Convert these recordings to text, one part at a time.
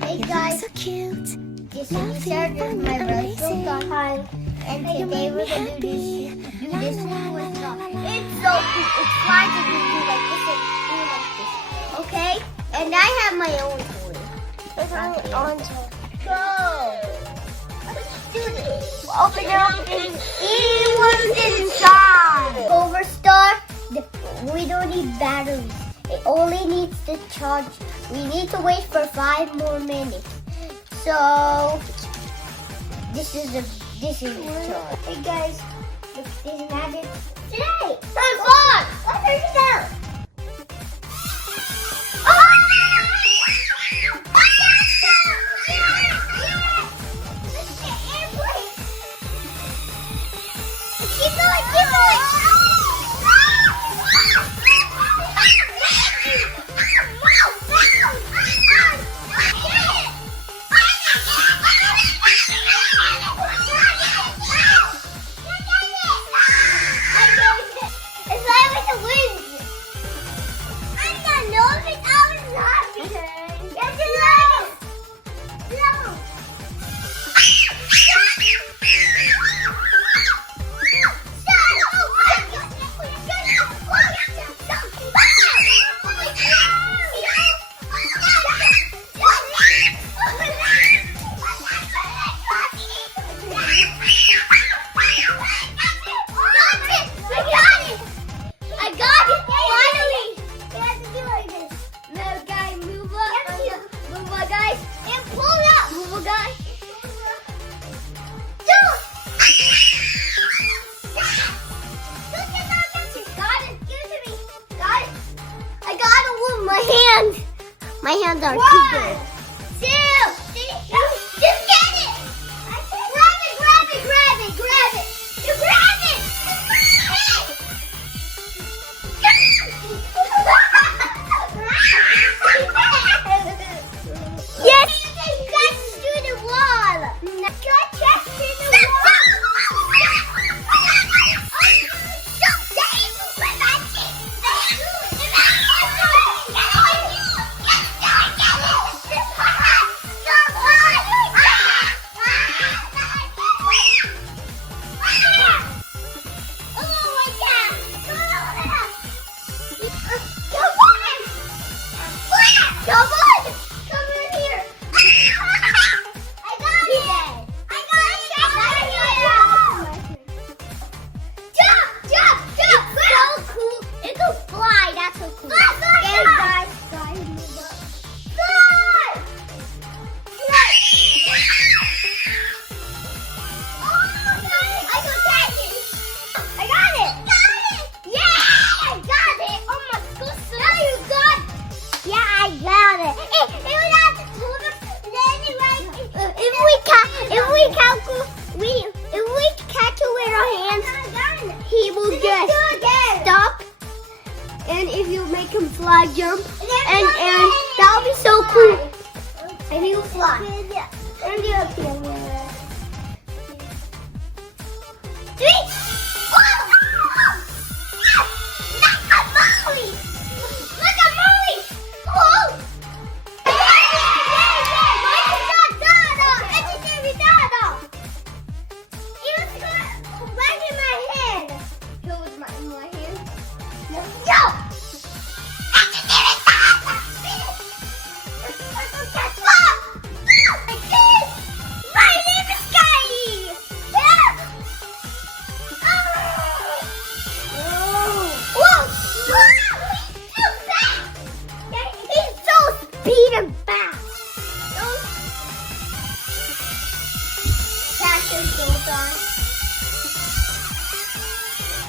Hey guys, so cute. this is Sardar, my brother. Hi. And today we're gonna do this toy stuff. It's so cool. It's flies and you do like this and do like this. Okay? And I have my own toy. There's only on toy. Go! Let's do this. Open it up and see what's inside. Hoover Star, we don't need batteries. It only needs to charge. We need to wait for 5 more minutes. So this is the charge. Hey guys, look, this is happening today. Turn on. Let's turn it down. Keep going, keep going. My hands are too big. 2, 3, just get it! Grab it, grab it, grab it, grab it! You grab it! Yes! You guys do the wall! Your chest to the wall! If we catch it with our hands, he will get stuck. And if you make him fly, jump, and that'll be so cool. And he'll fly. And the other camera. 3.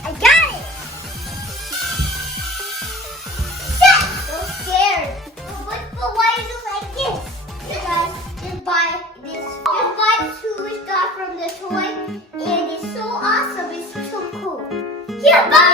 I got it! So scared. But why is it like this? Because just buy the Hoover stuff from the toy, and it's so awesome. It's so cool. Here, buy